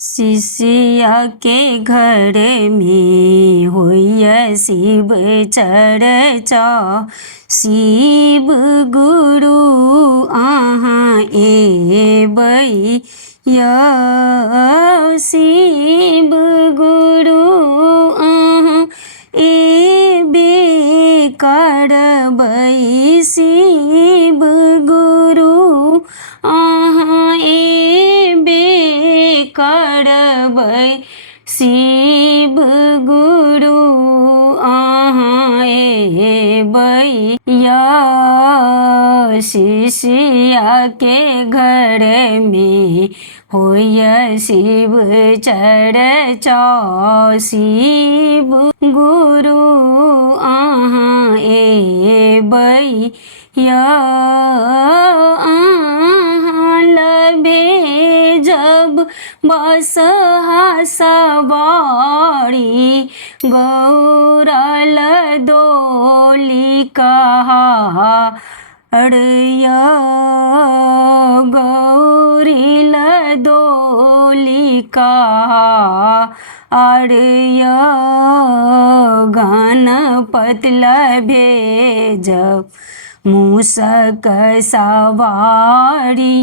शिष्य के घर में होइए शिव चर्चा। शिव गुरु अहाँ एबै शिव गुरु अहाँ एबे करबै। शिव गुरु अहाँ एबे करबै। शिव गुरु अहाँ एबै शिष्य के घर में होइए शिव चर्चा। शिव गुरु अहाँ एबै अहाँ लभे जब बसहा सवारी। गौरल डोली कहाड़िया गौरील डोली कहाड़िया। गणपति लभे जब मूषक सवारी।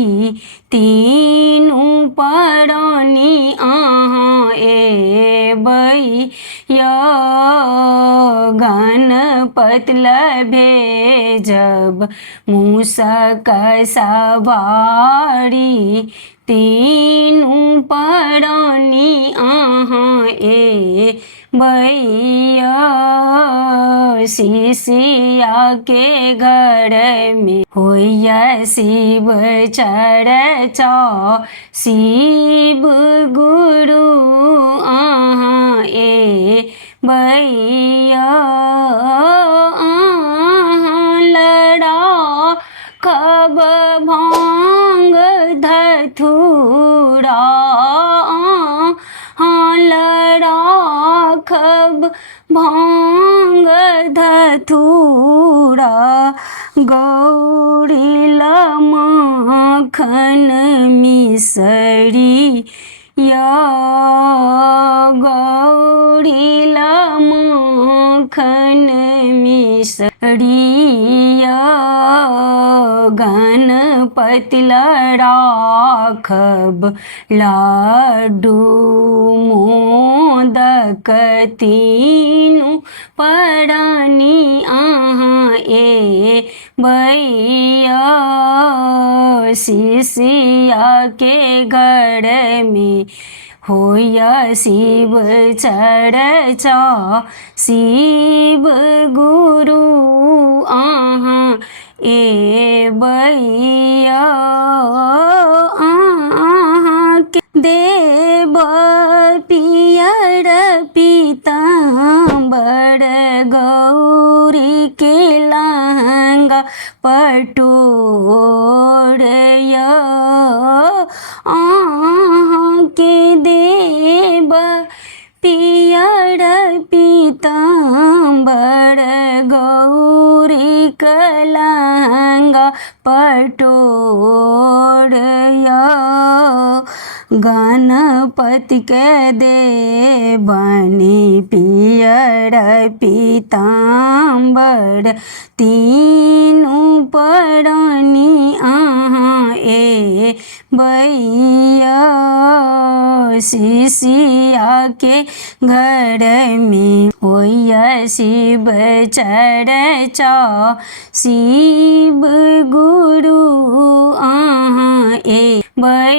तीनू प्राणी अहाँ एबै गणपति लभे जब मूषक सवारी। तीनू प्राणी अहाँ एबै शिष्य के घर में होइए शिव चर्चा। शिव गुरु अहाँ एबै अहाँ लड़ाखब भांग धतूरा। अहाँ लड़ाखब भांग धतूरा। गौरील माखन मिसरी गौरील माखन मिसरिया। गणपति लड़ाखब लाडू मोदक। तीनू प्राणी अहाँ एबै शिष्य के घर में होइए शिव चर्चा। शिव गुरु अहाँ एबै अहाँ के देव पियर पीताम्बर। गौरी के लहंगा पटोरया। अहाँ के देव पियर पीताम्बर। गौरी के लहंगा पटोरया। गणपति के देवनी पियर पीताम्बर। तीनू प्राणी अहाँ एबै शिष्य के घर में होइए शिव चर्चा। शिव गुरु अहाँ एबै